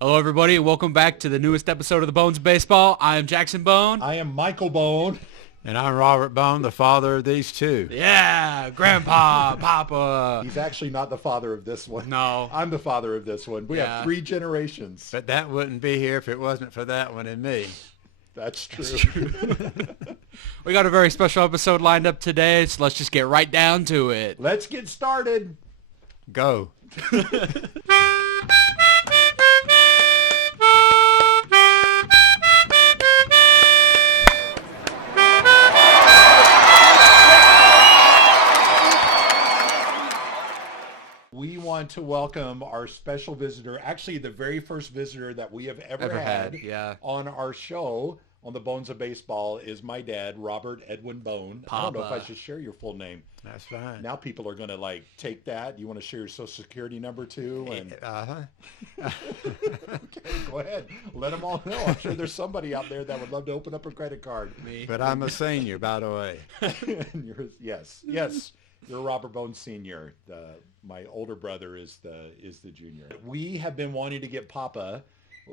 Hello, everybody, and welcome back to the newest episode of the Bones of Baseball. I am Jackson Bone. I am Michael Bone. And I'm Robert Bone, the father of these two. Yeah, Grandpa, Papa. He's actually not the father of this one. No. I'm the father of this one. We have 3 generations. But that wouldn't be here if it wasn't for that one and me. That's true. We got a very special episode lined up today, so let's just get right down to it. Let's get started. Go. We want to welcome our special visitor, actually the very first visitor that we have ever had on our show on the Bones of Baseball is my dad, Robert Edwin Bone. Papa. I don't know if I should share your full name. That's fine. Now people are going to take that. You want to share your social security number too? And okay, go ahead. Let them all know. I'm sure there's somebody out there that would love to open up a credit card. Me. But I'm a senior, by the way. And yes. You're Robert Bone Sr. My older brother is the junior. We have been wanting to get Papa,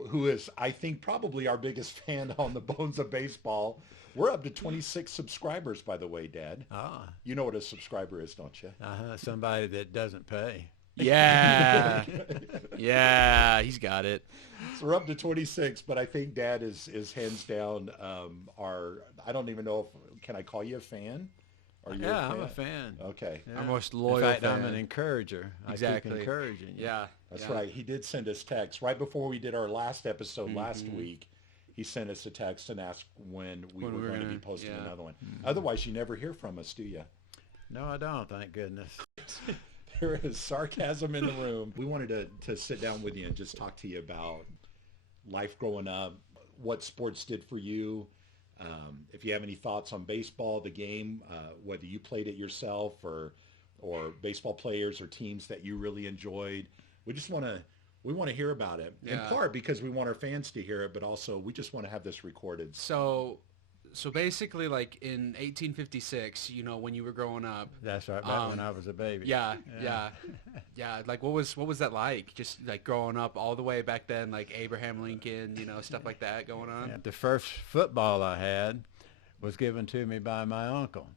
who is, I think, probably our biggest fan on the Bones of Baseball. We're up to 26 subscribers, by the way, Dad. Ah. You know what a subscriber is, don't you? Somebody that doesn't pay. Yeah. Yeah, he's got it. So we're up to 26, but I think Dad is hands down I don't even know can I call you a fan? I'm a fan. Okay. Yeah. Our most loyal In fact, fan. I'm an encourager. Exactly. I keep encouraging you. Yeah. That's right. He did send us text right before we did our last episode last week. He sent us a text and asked when we were going to be posting another one. Otherwise, you never hear from us, do you? No, I don't, thank goodness. There is sarcasm in the room. We wanted to sit down with you and just talk to you about life growing up, what sports did for you. If you have any thoughts on baseball, the game, whether you played it yourself or baseball players or teams that you really enjoyed, we want to hear about it. In part because we want our fans to hear it, but also we just want to have this recorded. So basically, like in 1856, when you were growing up. That's right, back when I was a baby. Yeah. Like, what was that like? Just like growing up all the way back then, like Abraham Lincoln, stuff like that going on. Yeah, the first football I had was given to me by my uncle,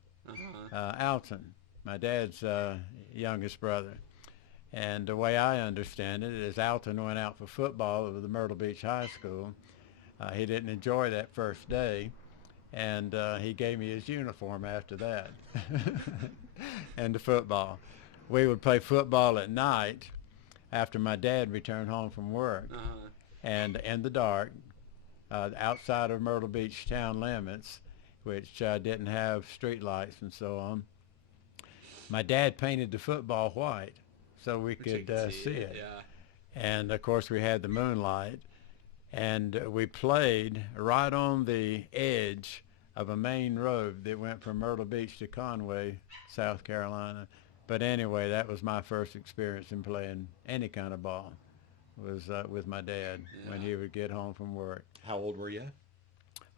Alton, my dad's youngest brother. And the way I understand it is Alton went out for football at the Myrtle Beach High School. He didn't enjoy that first day. And he gave me his uniform after that and the football. We would play football at night after my dad returned home from work. And in the dark, outside of Myrtle Beach town limits, which didn't have street lights and so on. My dad painted the football white so we could see it. Yeah. And, of course, we had the moonlight. And we played right on the edge of a main road that went from Myrtle Beach to Conway, South Carolina. But anyway, that was my first experience in playing any kind of ball, was with my dad when he would get home from work. How old were you?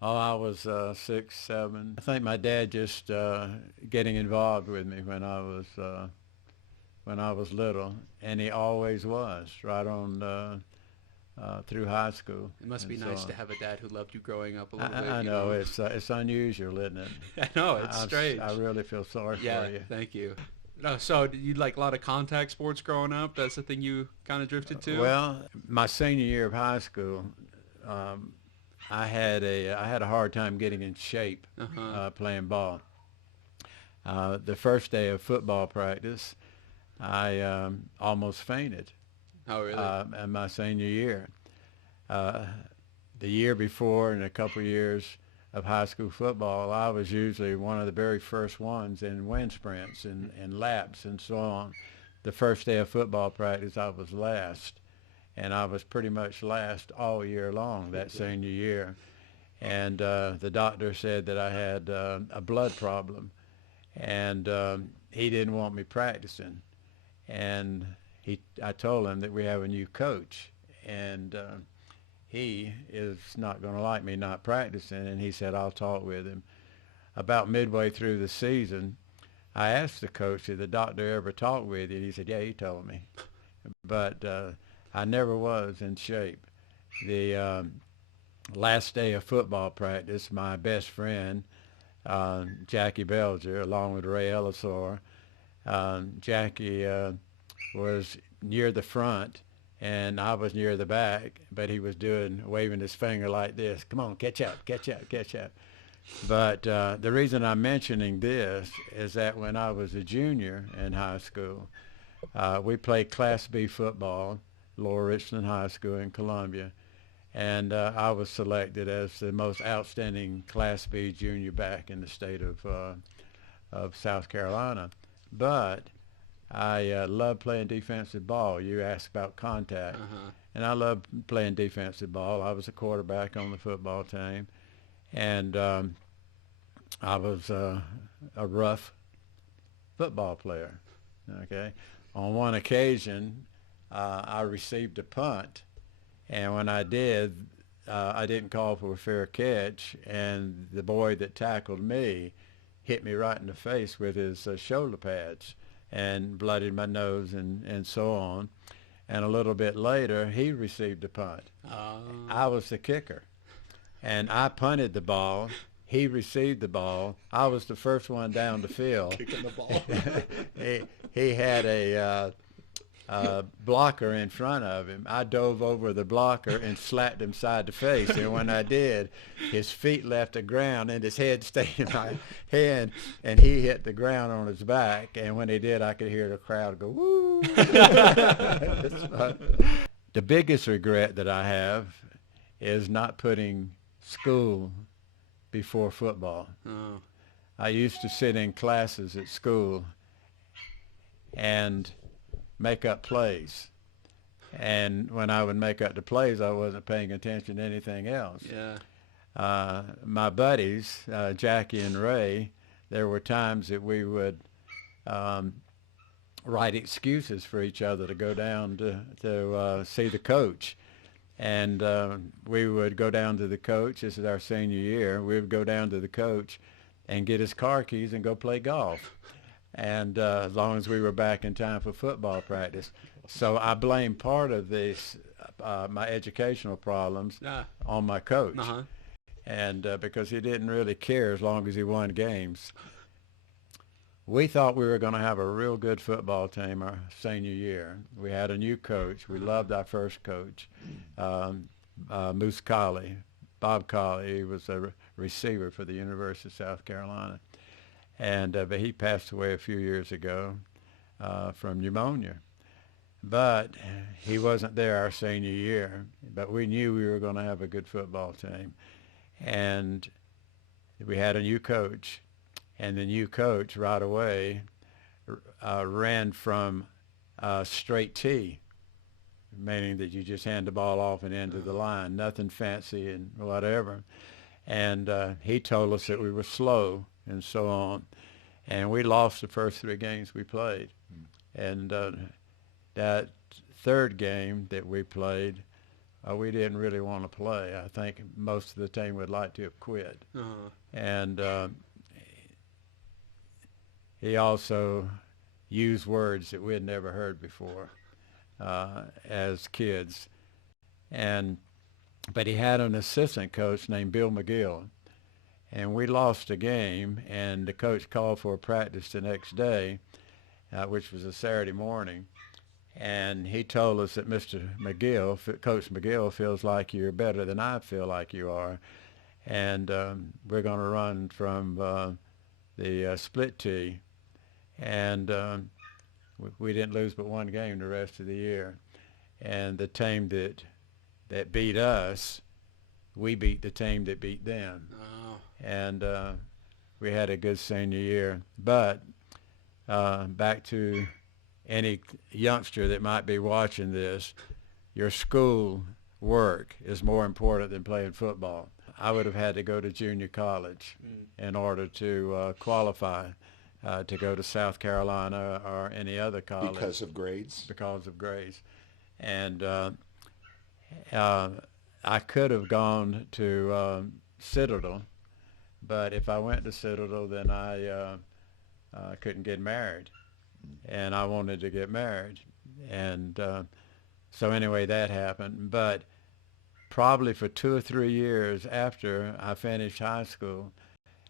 Oh, I was 6, 7. I think my dad just getting involved with me when I was little, and he always was right on through high school. It must be nice to have a dad who loved you growing up a little bit. I know. It's unusual, isn't it? I know, it's strange. I really feel sorry for you. Thank you. No, so you like a lot of contact sports growing up? That's the thing you kind of drifted to? Well, my senior year of high school, I had a hard time getting in shape playing ball. The first day of football practice, I almost fainted. Oh, really? In my senior year. The year before and a couple years of high school football, I was usually one of the very first ones in wind sprints and laps and so on. The first day of football practice, I was last, and I was pretty much last all year long that senior year. And the doctor said that I had a blood problem, and he didn't want me practicing. And I told him that we have a new coach, and he is not going to like me not practicing, and he said, I'll talk with him. About midway through the season, I asked the coach, did the doctor ever talk with you? And he said, yeah, he told me. But I never was in shape. the last day of football practice, my best friend, Jackie Belger, along with Ray Ellisor, Jackie was near the front, and I was near the back, but he was waving his finger like this, come on, catch up, catch up, catch up. But the reason I'm mentioning this is that when I was a junior in high school, we played Class B football, Lower Richland High School in Columbia, and I was selected as the most outstanding Class B junior back in the state of South Carolina. But I love playing defensive ball. You asked about contact, and I love playing defensive ball. I was a quarterback on the football team, and I was a rough football player. Okay, on one occasion, I received a punt, and when I did, I didn't call for a fair catch, and the boy that tackled me hit me right in the face with his shoulder pads and bloodied my nose and so on. And a little bit later, he received a punt. I was the kicker, and I punted the ball. He received the ball. I was the first one down the field. Kicking the ball. he had a blocker in front of him. I dove over the blocker and slapped him side to face. And when I did, his feet left the ground and his head stayed in my hand, and he hit the ground on his back. And when he did, I could hear the crowd go, woo. The biggest regret that I have is not putting school before football. Oh. I used to sit in classes at school and make up plays. And when I would make up the plays, I wasn't paying attention to anything else. Yeah. My buddies, Jackie and Ray, there were times that we would write excuses for each other to go down to see the coach. And we would go down to the coach. This is our senior year. We would go down to the coach and get his car keys and go play golf. And as long as we were back in time for football practice. So I blame part of this, my educational problems, on my coach. And because he didn't really care as long as he won games. We thought we were going to have a real good football team our senior year. We had a new coach. We loved our first coach, Moose Colley, Bob Colley. He was a receiver for the University of South Carolina. And but he passed away a few years ago from pneumonia. But he wasn't there our senior year. But we knew we were going to have a good football team. And we had a new coach. And the new coach right away ran from straight T, meaning that you just hand the ball off and into the line, nothing fancy and whatever. And he told us that we were slow and so on. And we lost the first 3 games we played. And that third game that we played, we didn't really want to play. I think most of the team would like to have quit. And he also used words that we had never heard before as kids. But he had an assistant coach named Bill McGill. And we lost a game, and the coach called for a practice the next day, which was a Saturday morning. And he told us that Coach McGill feels like you're better than I feel like you are. And we're going to run from the split tee. And we didn't lose but one game the rest of the year. And the team that beat us, we beat the team that beat them. And we had a good senior year. But back to any youngster that might be watching this, your school work is more important than playing football. I would have had to go to junior college in order to qualify to go to South Carolina or any other college. Because of grades? Because of grades. And I could have gone to Citadel, but if I went to Citadel, then I couldn't get married. And I wanted to get married. And so anyway, that happened. But probably for 2 or 3 years after I finished high school,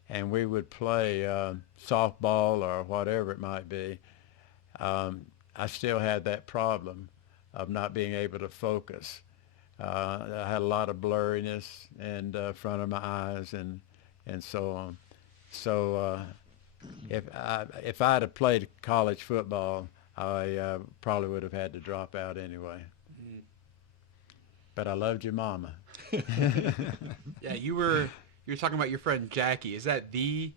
and we would play softball or whatever it might be. I still had that problem of not being able to focus. I had a lot of blurriness in front of my eyes and so on. So if I had played college football, I probably would have had to drop out anyway. But I loved your mama. Yeah, you were talking about your friend Jackie. Is that the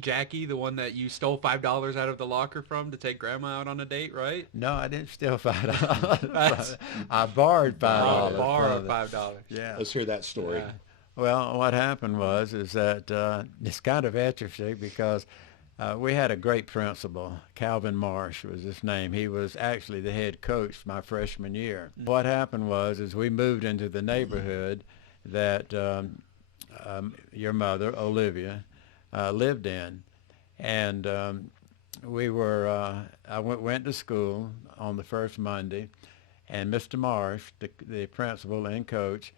Jackie, the one that you stole $5 out of the locker from to take grandma out on a date, right? No, I didn't steal $5. I borrowed $5. Borrowed $5. Yeah. Let's hear that story. Yeah. Well, what happened is that it's kind of interesting because we had a great principal. Calvin Marsh was his name. He was actually the head coach my freshman year. What happened is we moved into the neighborhood that your mother, Olivia, lived in. And I went to school on the first Monday, and Mr. Marsh, the principal and coach,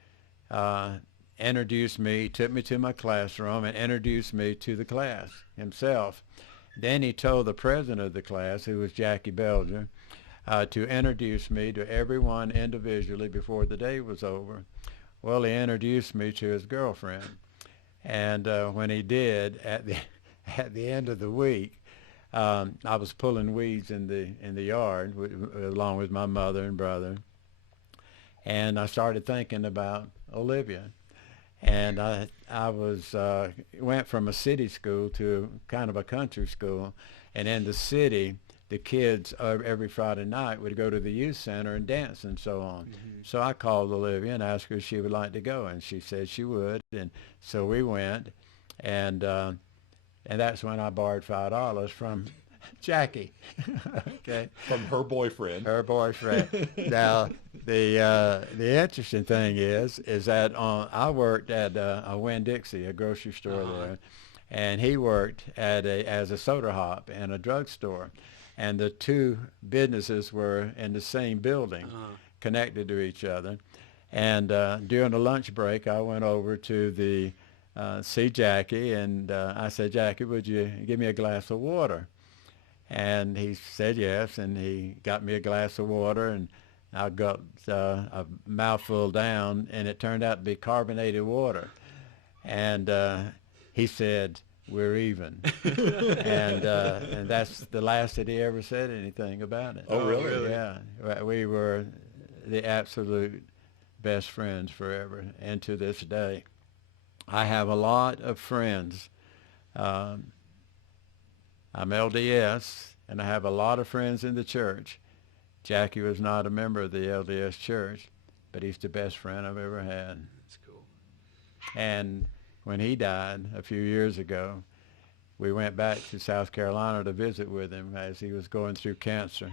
introduced me, took me to my classroom and introduced me to the class himself. Then he told the president of the class, who was Jackie Belger, to introduce me to everyone individually before the day was over. Well, he introduced me to his girlfriend. And when he did, at the end of the week, I was pulling weeds in the yard along with my mother and brother. And I started thinking about Olivia. And I went from a city school to kind of a country school. And in the city, the kids every Friday night would go to the youth center and dance and so on. Mm-hmm. So I called Olivia and asked her if she would like to go, and she said she would. And so we went, and that's when I borrowed $5 from Jackie. Okay. From her boyfriend. Her boyfriend. Now, the interesting thing is that I worked at a Winn-Dixie, a grocery store there, and he worked as a soda hop in a drugstore. And the two businesses were in the same building, connected to each other. And during the lunch break, I went over to see Jackie, and I said, Jackie, would you give me a glass of water? And he said yes, and he got me a glass of water, and I got a mouthful down, and it turned out to be carbonated water. And he said, we're even. And that's the last that he ever said anything about it. Oh, really? Yeah. We were the absolute best friends forever, and to this day. I have a lot of friends. I'm LDS, and I have a lot of friends in the church. Jackie was not a member of the LDS church, but he's the best friend I've ever had. That's cool. And when he died a few years ago, we went back to South Carolina to visit with him as he was going through cancer.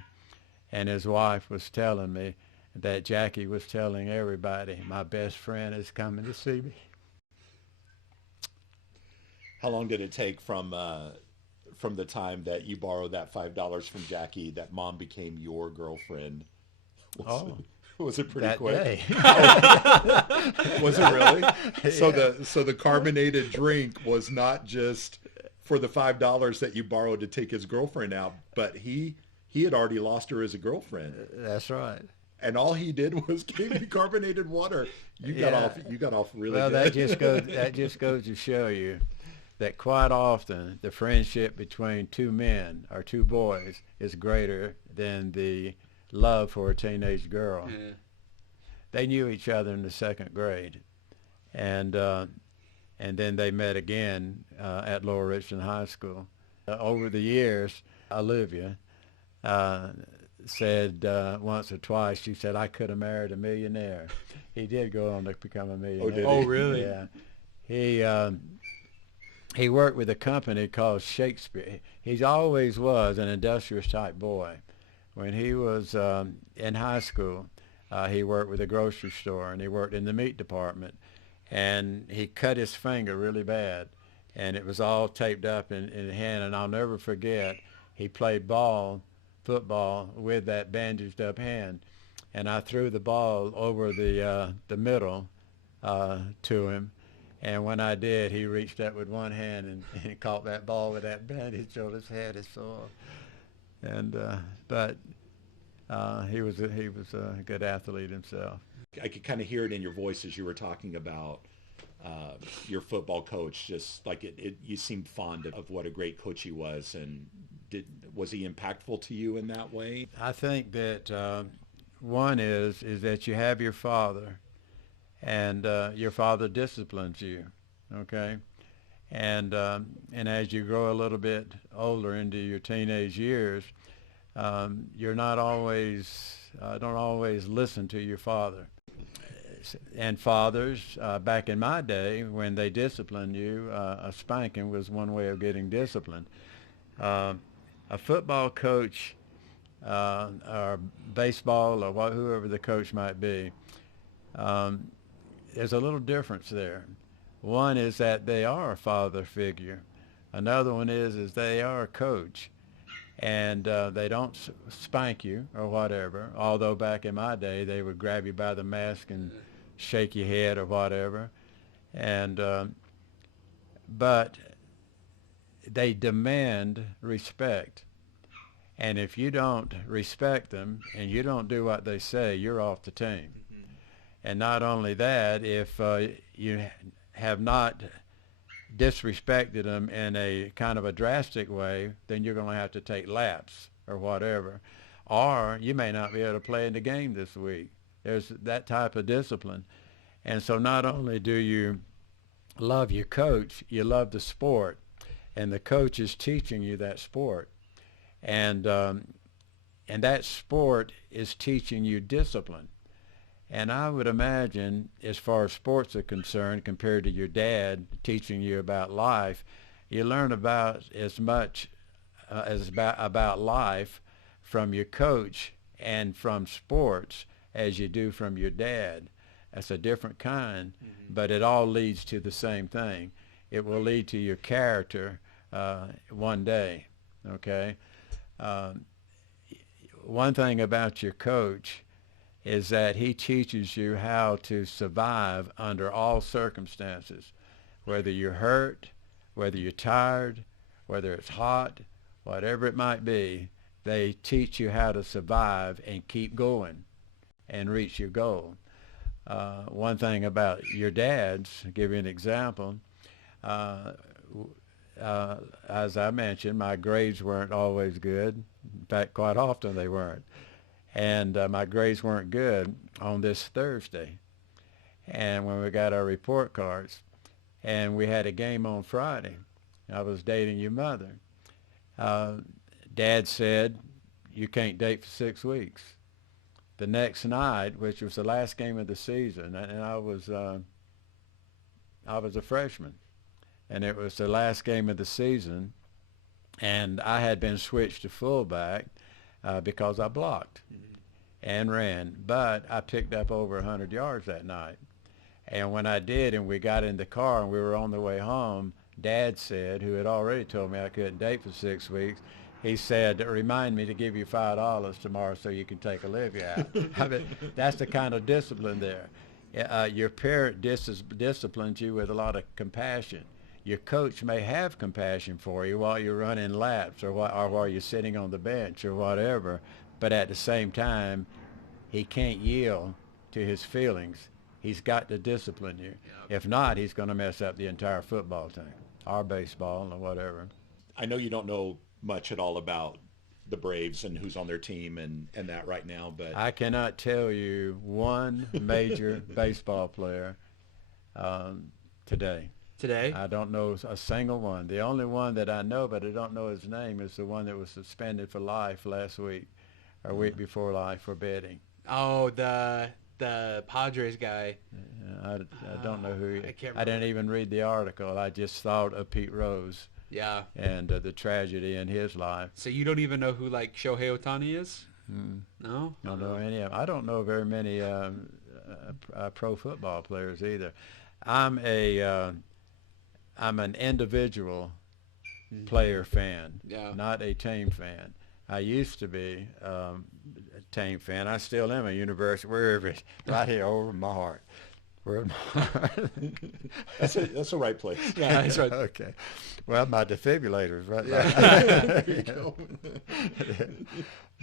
And his wife was telling me that Jackie was telling everybody, my best friend is coming to see me. How long did it take from the time that you borrowed that $5 from Jackie that Mom became your girlfriend? Was it pretty quick? Day. Was it really? Yeah. So the carbonated drink was not just for the $5 that you borrowed to take his girlfriend out, but he had already lost her as a girlfriend. That's right. And all he did was give me carbonated water. You got off really well, good. that just goes to show you that quite often the friendship between two men or two boys is greater than the love for a teenage girl. Yeah. They knew each other in the second grade, and then they met again at Lower Richland High School. Over the years, Olivia said once or twice, she said, I could have married a millionaire. He did go on to become a millionaire. Oh, did he? Oh, really? Yeah. He worked with a company called Shakespeare. He always was an industrious type boy. When he was in high school, he worked with a grocery store, and he worked in the meat department. And he cut his finger really bad, and it was all taped up in the hand. And I'll never forget, he played football with that bandaged up hand. And I threw the ball over the middle to him. And when I did, he reached up with one hand and caught that ball with that bandage on his head. It's sore. And but he was a good athlete himself. I could kind of hear it in your voice as you were talking about your football coach. Just like you seemed fond of what a great coach he was. And was he impactful to you in that way? I think that one is that you have your father, and your father disciplines you, okay? And as you grow a little bit older into your teenage years, you're not always don't always listen to your father. And fathers, back in my day, when they disciplined you, a spanking was one way of getting disciplined. A football coach or baseball or whoever the coach might be, there's a little difference there. One is that they are a father figure. Another one is they are a coach. And they don't spank you or whatever, although back in my day they would grab you by the mask and shake your head or whatever. And but they demand respect. And if you don't respect them and you don't do what they say, you're off the team. Mm-hmm. And not only that, if you have not disrespected them in a kind of a drastic way, then you're going to have to take laps or whatever. Or you may not be able to play in the game this week. There's that type of discipline. And so not only do you love your coach, you love the sport. And the coach is teaching you that sport. And that sport is teaching you discipline. And I would imagine, as far as sports are concerned, compared to your dad teaching you about life, you learn about as much about life from your coach and from sports as you do from your dad. That's a different kind, but it all leads to the same thing. It will lead to your character one day, okay? One thing about your coach is that he teaches you how to survive under all circumstances, whether you're hurt, whether you're tired, whether it's hot, whatever it might be. They teach you how to survive and keep going and reach your goal. One thing about your dads, to give you an example, as I mentioned, my grades weren't always good. In fact, quite often they weren't. And my grades weren't good on this Thursday. And when we got our report cards, and we had a game on Friday, I was dating your mother. Dad said, you can't date for 6 weeks. The next night, which was the last game of the season, and I was a freshman, and it was the last game of the season, and I had been switched to fullback because I blocked and ran, but I picked up over 100 yards that night. And when I did, and we got in the car and we were on the way home, Dad said, who had already told me I couldn't date for 6 weeks, he said, remind me to give you $5 tomorrow so you can take Olivia out. I mean, that's the kind of discipline there. Your parent disciplines you with a lot of compassion. Your coach may have compassion for you while you're running laps or while you're sitting on the bench or whatever, but at the same time, he can't yield to his feelings. He's got to discipline you. Yep. If not, he's going to mess up the entire football team or baseball or whatever. I know you don't know much at all about the Braves and who's on their team and that right now, but I cannot tell you one major baseball player today. Today? I don't know a single one. The only one that I know, but I don't know his name, is the one that was suspended for life last week or week before life for betting. Oh, the Padres guy. I don't know who he is. I didn't even read the article. I just thought of Pete Rose. Yeah. And the tragedy in his life. So you don't even know who, like, Shohei Ohtani is? No? I don't know any of them. I don't know very many pro football players either. I'm an individual player fan, not a team fan. I used to be a team fan. I still am a university, wherever it's right here over my heart. Where That's the right place. Yeah, that's right. Okay. Well, my defibrillators right There you go.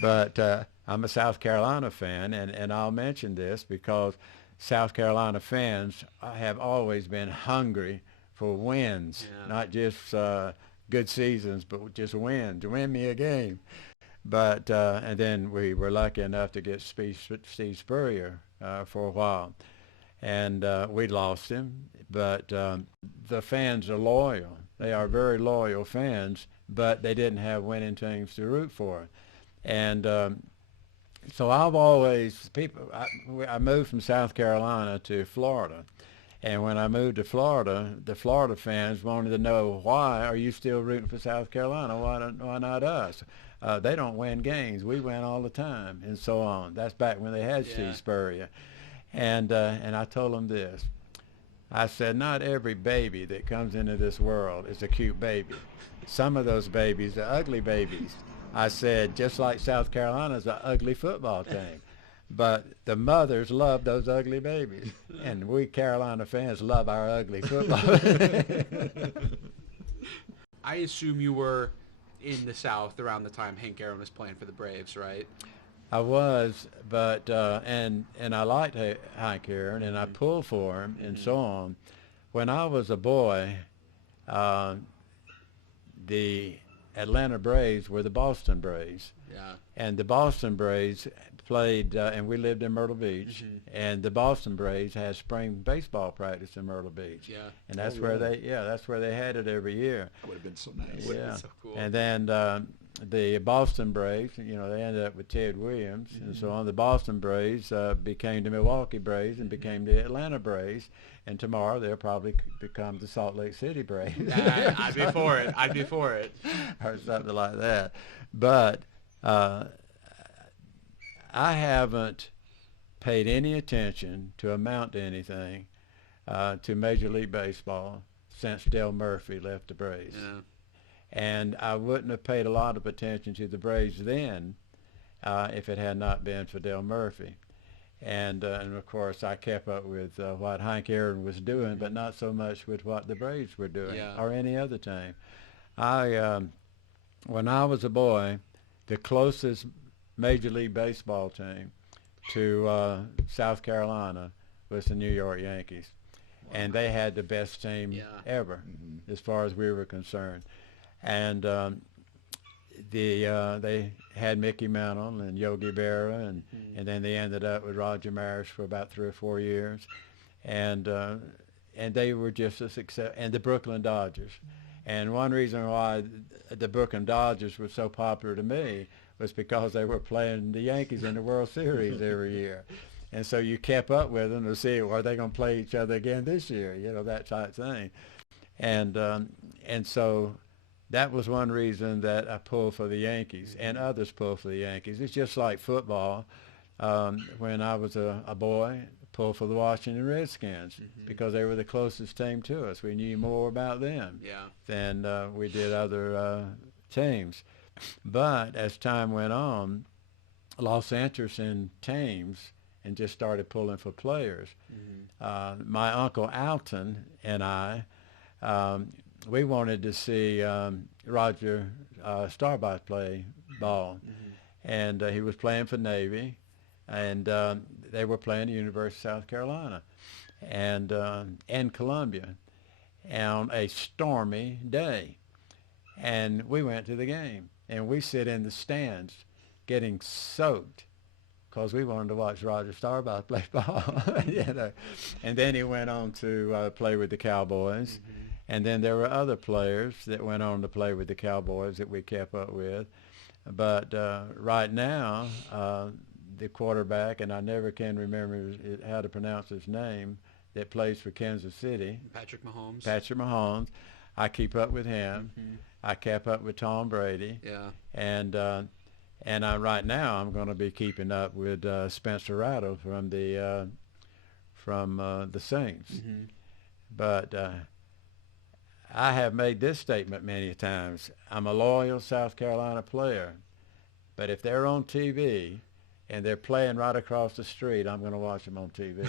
But I'm a South Carolina fan, and I'll mention this because South Carolina fans have always been hungry for wins, not just good seasons, but just wins. Win me a game. But and then we were lucky enough to get Steve Spurrier for a while, and we lost him. But the fans are loyal. They are very loyal fans, but they didn't have winning teams to root for. And so I've always I moved from South Carolina to Florida, and when I moved to Florida, the Florida fans wanted to know, why are you still rooting for South Carolina? Why not us? They don't win games. We win all the time, and so on. That's back when they had Steve Spurrier. And I told them this. I said, not every baby that comes into this world is a cute baby. Some of those babies are ugly babies. I said, just like South Carolina's an ugly football team. But the mothers love those ugly babies. And we Carolina fans love our ugly football. I assume you were in the South around the time Hank Aaron was playing for the Braves, right? I was, but and I liked Hank Aaron, and I pulled for him, and so on. When I was a boy, the Atlanta Braves were the Boston Braves. Yeah. And the Boston Braves played, and we lived in Myrtle Beach, and the Boston Braves had spring baseball practice in Myrtle Beach. Yeah. And that's where that's where they had it every year. That would have been so nice. Yeah. So cool. And then the Boston Braves, they ended up with Ted Williams, and so on. The Boston Braves became the Milwaukee Braves and became the Atlanta Braves, and tomorrow they'll probably become the Salt Lake City Braves. I'd be for it. I'd be for it. Or something like that. But I haven't paid any attention to amount to anything to Major League Baseball since Dale Murphy left the Braves. Yeah. And I wouldn't have paid a lot of attention to the Braves then if it had not been for Dale Murphy. And of course, I kept up with what Hank Aaron was doing, but not so much with what the Braves were doing or any other team. When I was a boy, the closest Major League Baseball team to South Carolina was the New York Yankees. Wow. And they had the best team ever as far as we were concerned. And they had Mickey Mantle and Yogi Berra, and then they ended up with Roger Maris for about 3 or 4 years. And they were just a success. And the Brooklyn Dodgers. And one reason why the Brooklyn Dodgers were so popular to me was because they were playing the Yankees in the World Series every year. And so you kept up with them to see, are they going to play each other again this year, that type thing. And so that was one reason that I pulled for the Yankees, and others pulled for the Yankees. It's just like football. When I was a boy, pulled for the Washington Redskins because they were the closest team to us. We knew more about them than we did other teams. But as time went on, lost interest in teams and just started pulling for players. My Uncle Alton and I, we wanted to see Roger Staubach play ball. And he was playing for Navy, and they were playing the University of South Carolina and Columbia on a stormy day. And we went to the game, and we sit in the stands getting soaked because we wanted to watch Roger Staubach play ball. And then he went on to play with the Cowboys. And then there were other players that went on to play with the Cowboys that we kept up with. But right now, the quarterback, and I never can remember how to pronounce his name, that plays for Kansas City. Patrick Mahomes. I keep up with him. I kept up with Tom Brady. Yeah. And right now I'm going to be keeping up with Spencer Rattle from the Saints. But I have made this statement many times. I'm a loyal South Carolina player, but if they're on TV and they're playing right across the street, I'm going to watch them on TV.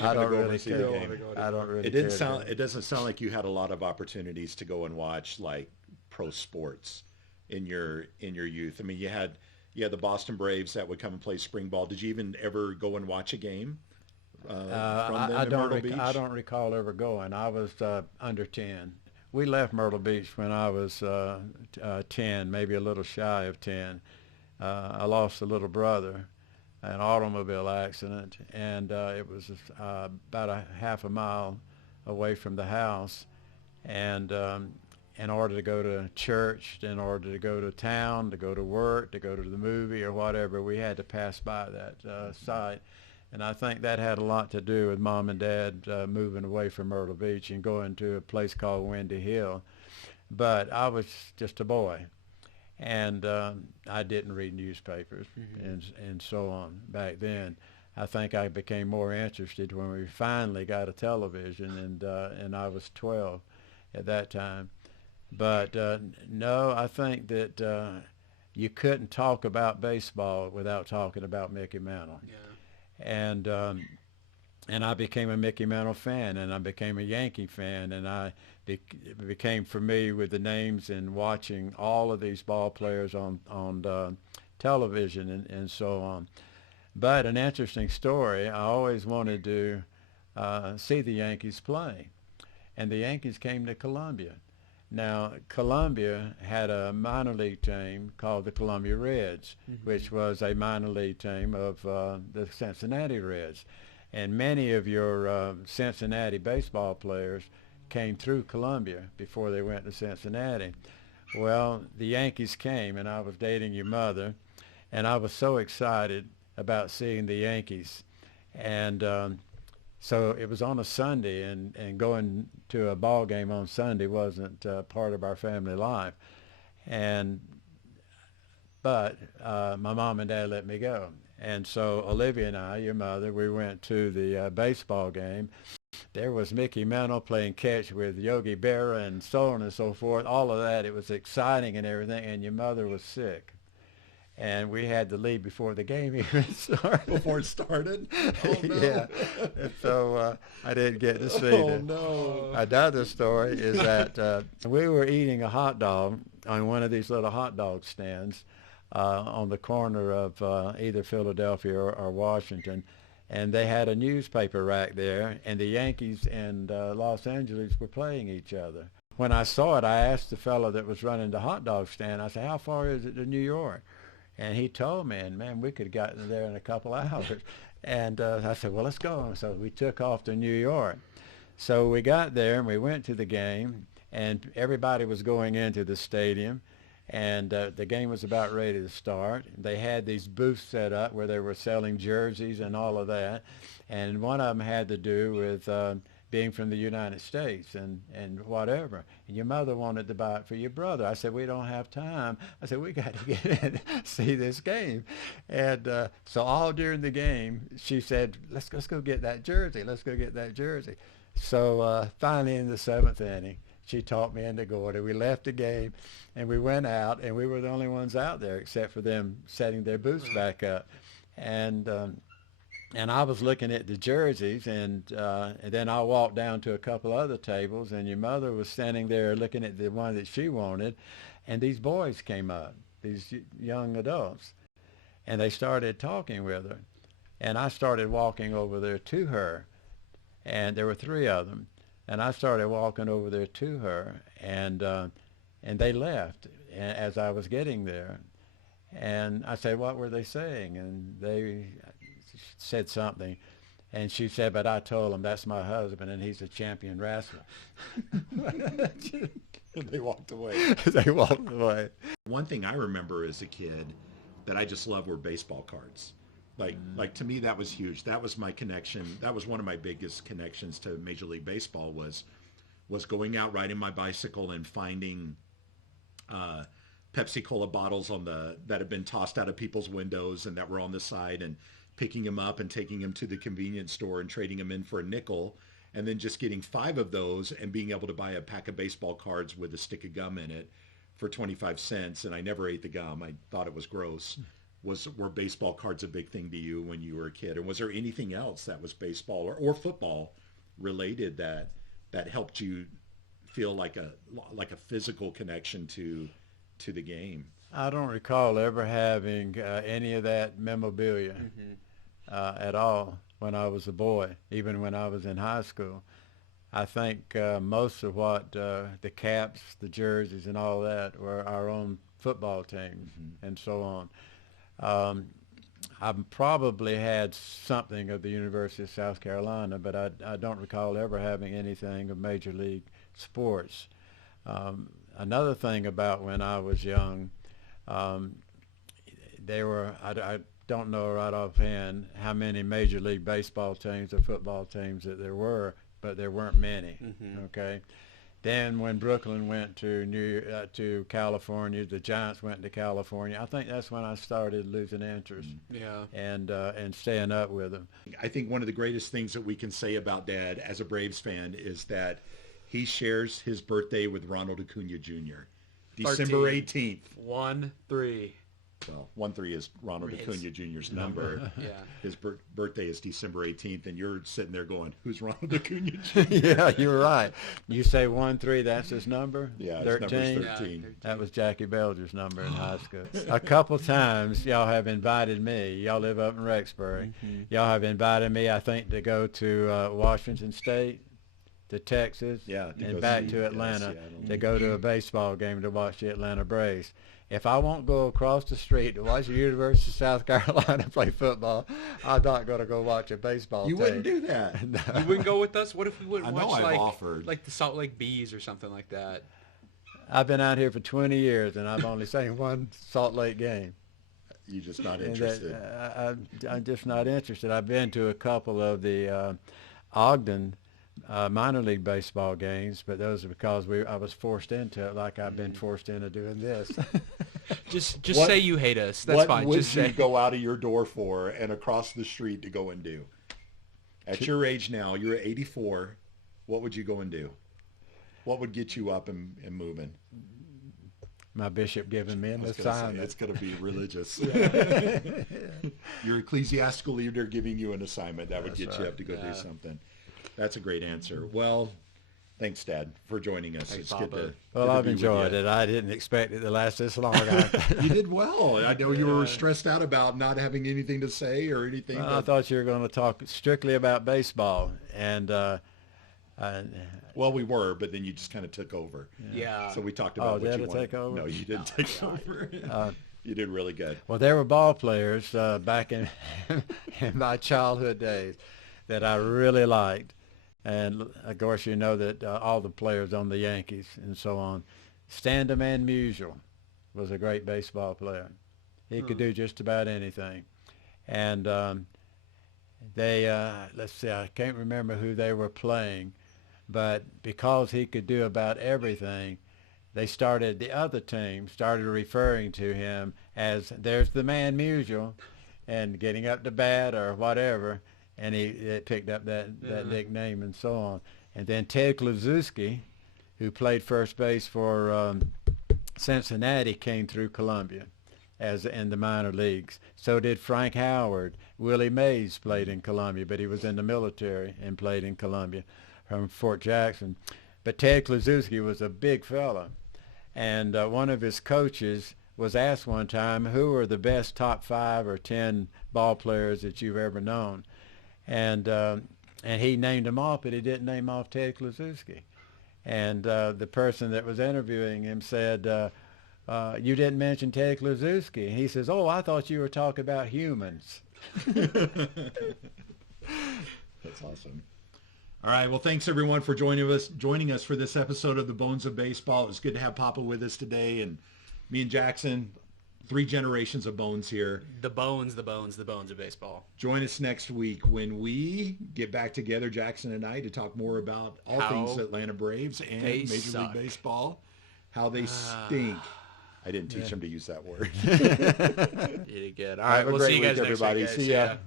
I don't really care. I don't really It care didn't to sound. go. It doesn't sound like you had a lot of opportunities to go and watch like pro sports in your youth. I mean, you had the Boston Braves that would come and play spring ball. Did you even ever go and watch a game from them in Myrtle Beach? I don't recall ever going. I was under 10. We left Myrtle Beach when I was 10, maybe a little shy of 10. I lost a little brother, an automobile accident, and it was about a half a mile away from the house. And in order to go to church, in order to go to town, to go to work, to go to the movie or whatever, we had to pass by that site. And I think that had a lot to do with Mom and Dad moving away from Myrtle Beach and going to a place called Windy Hill. But I was just a boy, and I didn't read newspapers and so on back then. I think I became more interested when we finally got a television, and I was 12 at that time. But no, I think that you couldn't talk about baseball without talking about Mickey Mantle. Yeah. And I became a Mickey Mantle fan, and I became a Yankee fan, and I became familiar with the names and watching all of these ball players on television and so on. But an interesting story, I always wanted to see the Yankees play, and the Yankees came to Columbia. Now, Columbia had a minor league team called the Columbia Reds, which was a minor league team of the Cincinnati Reds. And many of your Cincinnati baseball players came through Columbia before they went to Cincinnati. Well, the Yankees came, and I was dating your mother, and I was so excited about seeing the Yankees. And so it was on a Sunday, and going to a ball game on Sunday wasn't part of our family life. But my mom and dad let me go. And so Olivia and I, your mother, we went to the baseball game. There was Mickey Mantle playing catch with Yogi Berra and so on and so forth, all of that. It was exciting and everything, and your mother was sick. And we had to leave before the game even started. Before it started? Oh, no. Yeah. And so I didn't get to see Oh, it. no. Another story is that we were eating a hot dog on one of these little hot dog stands on the corner of either Philadelphia or Washington. And they had a newspaper rack there, and the Yankees and Los Angeles were playing each other. When I saw it, I asked the fellow that was running the hot dog stand, I said, how far is it to New York? And he told me, and man, we could have gotten there in a couple of hours. And I said, well, let's go. So we took off to New York. So we got there, and we went to the game, and everybody was going into the stadium, and the game was about ready to start. They had these booths set up where they were selling jerseys and all of that, and one of them had to do with being from the United States and whatever. And your mother wanted to buy it for your brother. I said, we don't have time. I said, we got to get in and see this game. And so all during the game, she said, let's go get that jersey. Let's go get that jersey. So finally in the seventh inning, she talked me into going, and we left the game, and we went out, and we were the only ones out there except for them setting their booths back up. And I was looking at the jerseys, and then I walked down to a couple other tables, and your mother was standing there looking at the one that she wanted, and these boys came up, these young adults, and they started talking with her. And I started walking over there to her, and there were three of them, and I started walking over there to her, and they left as I was getting there. And I said, what were they saying? And they said something, and she said, but I told him that's my husband and he's a champion wrestler. They walked away. They walked away. One thing I remember as a kid that I just loved were baseball cards. Like to me, that was huge. That was my connection. That was one of my biggest connections to Major League Baseball was going out riding my bicycle and finding Pepsi Cola bottles that had been tossed out of people's windows and that were on the side, and picking them up and taking them to the convenience store and trading them in for a nickel, and then just getting 5 of those and being able to buy a pack of baseball cards with a stick of gum in it for 25 cents. And I never ate the gum. I thought it was gross. were baseball cards a big thing to you when you were a kid? And was there anything else that was baseball or football related that helped you feel like a physical connection to the game? I don't recall ever having any of that memorabilia at all when I was a boy, even when I was in high school. I think most of what the caps, the jerseys, and all that were our own football teams and so on. I probably had something of the University of South Carolina, but I don't recall ever having anything of Major League sports. Another thing about when I was young, I don't know right offhand how many Major League Baseball teams or football teams that there were, but there weren't many, okay? Then when Brooklyn went to California, the Giants went to California. I think that's when I started losing interest. And staying up with them. I think one of the greatest things that we can say about Dad as a Braves fan is that he shares his birthday with Ronald Acuna Jr. December 18th. 1-3. Well, 1-3 is Ronald Acuna Jr.'s number. Yeah. His birthday is December 18th, and you're sitting there going, who's Ronald Acuna Jr.? Yeah, you're right. You say 1-3, that's his number? Yeah, 13? his number's 13. Yeah, That was Jackie Belger's number in high school. A couple times y'all have invited me. Y'all live up in Rexbury. Y'all have invited me, I think, to go to Washington State, to Texas, and back to Atlanta to go to a baseball game to watch the Atlanta Braves. If I won't go across the street to watch the University of South Carolina play football, I'm not going to go watch a baseball You team. wouldn't do that. No. You wouldn't go with us? What if we wouldn't I know watch I've offered. like the Salt Lake Bees or something like that? I've been out here for 20 years, and I've only seen one Salt Lake game. You're just not interested. I'm just not interested. I've been to a couple of the Ogden minor league baseball games, but those are because I was forced into it, like I've been forced into doing this. Just say you hate us. That's fine. What would Just you say. go out of your door for and across the street to go and do? At your age now, you're 84. What would you go and do? What would get you up and moving? My bishop giving me an It's assignment. going to be religious. Your ecclesiastical leader giving you an assignment. That would get you up to go do something. That's a great answer. Well, thanks, Dad, for joining us. Thanks, It's good to Well, I've be with enjoyed you. it. I didn't expect it to last this long. You did well. I know you were stressed out about not having anything to say or anything. I thought you were going to talk strictly about baseball, and well, we were, but then you just kind of took over. Yeah. So we talked about what did you I wanted. take over? No, you didn't take over. You did really good. well, there were ball players back in in my childhood days that I really liked. And, of course, you know that all the players on the Yankees and so on. Standerman Musial was a great baseball player. He could do just about anything. And let's see, I can't remember who they were playing, but because he could do about everything, the other team started referring to him as, there's the man Musial, and getting up to bat or whatever. And it picked up that nickname and so on. And then Ted Kluszewski, who played first base for Cincinnati, came through Columbia as in the minor leagues. So did Frank Howard. Willie Mays played in Columbia, but he was in the military and played in Columbia from Fort Jackson. But Ted Kluszewski was a big fella. And one of his coaches was asked one time, who are the best top 5 or 10 ball players that you've ever known? And he named them off, but he didn't name off Ted Kluszewski. And the person that was interviewing him said, you didn't mention Ted Kluszewski. And he says, oh, I thought you were talking about humans. That's awesome. All right. Well, thanks everyone for joining us for this episode of the Bones of Baseball. It was good to have Papa with us today, and me and Jackson. 3 generations of Bones here. The bones of baseball. Join us next week when we get back together, Jackson and I, to talk more about all things Atlanta Braves and Major League Baseball. How they stink. I didn't teach him to use that word. You did good. All right, we'll see you guys next week, everybody. guys. See ya.